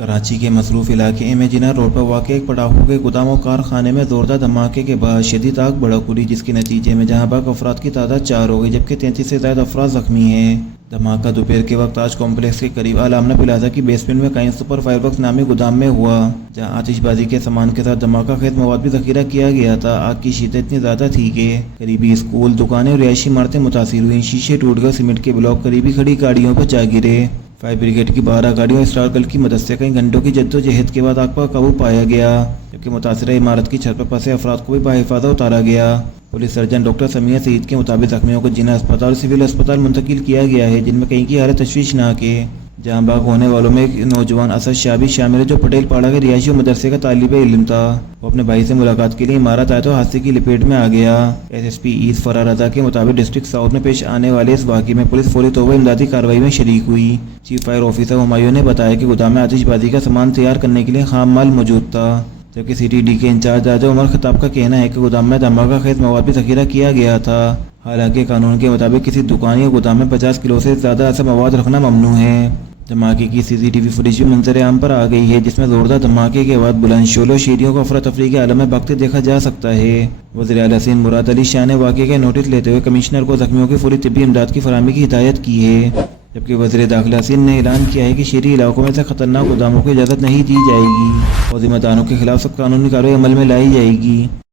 کراچی کے مصروف علاقے میں جناح روڈ پر واقع ایک پٹاخوں کے گودام و کارخانے میں زوردار دھماکے کے بعد شدید آگ بھڑک اٹھی، جس کے نتیجے میں جہاں بھگ افراد کی تعداد 4 ہو گئی جبکہ 33 سے زائد افراد زخمی ہیں۔ دھماکہ دوپہر کے وقت تاج کمپلیکس کے قریب الامنہ پلازا کی بیسمنٹ میں قائم سپر فائر ورکس نامی گودام میں ہوا، جہاں آتش بازی کے سامان کے ساتھ دھماکہ خیز مواد بھی ذخیرہ کیا گیا تھا۔ آگ کی شدت اتنی زیادہ تھی کہ قریبی اسکول، دکانیں اور رہائشی عمارتیں متاثر ہوئیں۔ شیشے ٹوٹ کر سیمنٹ کے بلاک قریبی کھڑی گاڑیوں پر جا گرے۔ فائر بریگیڈ کی 12 گاڑیوں اور اسٹار کل کی مدد سے کئی گھنٹوں کی جدوجہد کے بعد آگ پر قابو پایا گیا، جبکہ متاثرہ عمارت کی چھت پر پھنسے افراد کو بھی بحفاظت اتارا گیا۔ پولیس سرجن ڈاکٹر سمیہ سعید کے مطابق زخمیوں کو جناح اسپتال اور سول اسپتال منتقل کیا گیا ہے، جن میں کئی کی حالت تشویشناک ہے۔ جہاں بھاگ ہونے والوں میں ایک نوجوان اسد شاہ بھی شامل ہے، جو پٹیل پاڑا کے رہائشی اور مدرسے کا طالب علم تھا۔ وہ اپنے بھائی سے ملاقات کے لیے عمارت آیا تو حادثے کی لپیٹ میں آ گیا۔ ایس ایس پی ایس فرار رضا کے مطابق ڈسٹرکٹ ساؤتھ میں پیش آنے والے اس واقعے میں پولیس فوری طور پر امدادی کارروائی میں شریک ہوئی۔ چیف فائر آفیسر ہمایوں نے بتایا کہ گودام میں آتش بازی کا سامان تیار کرنے کے لیے خام مال موجود تھا، جبکہ سی ٹی ڈی کے انچارج راجہ عمر خطاب کا کہنا ہے کہ گودام میں دھماکہ خیز مواد بھی ذخیرہ کیا گیا تھا۔ حالانکہ قانون کے مطابق کسی دکان یا گودام میں 50 کلو سے زیادہ ایسا مواد رکھنا ممنوع ہے۔ دھماکے کی سی سی ٹی وی فوٹیج بھی منظر عام پر آ گئی ہے، جس میں زوردار دھماکے کے بعد بلند شعلوں شیریوں کو افراتفری کے عالم میں بھاگتے دیکھا جا سکتا ہے۔ وزیر اعلیٰ سندھ مراد علی شاہ نے واقعے کا نوٹس لیتے ہوئے کمشنر کو زخمیوں کی فوری طبی امداد کی فراہمی کی ہدایت کی ہے، جبکہ وزیر داخلہ سندھ نے اعلان کیا ہے کہ شہری علاقوں میں سے خطرناک گوداموں کو اجازت نہیں دی جائے گی اور ذمہ داروں کے خلاف سخت قانونی کارروائی عمل میں لائی جائے گی۔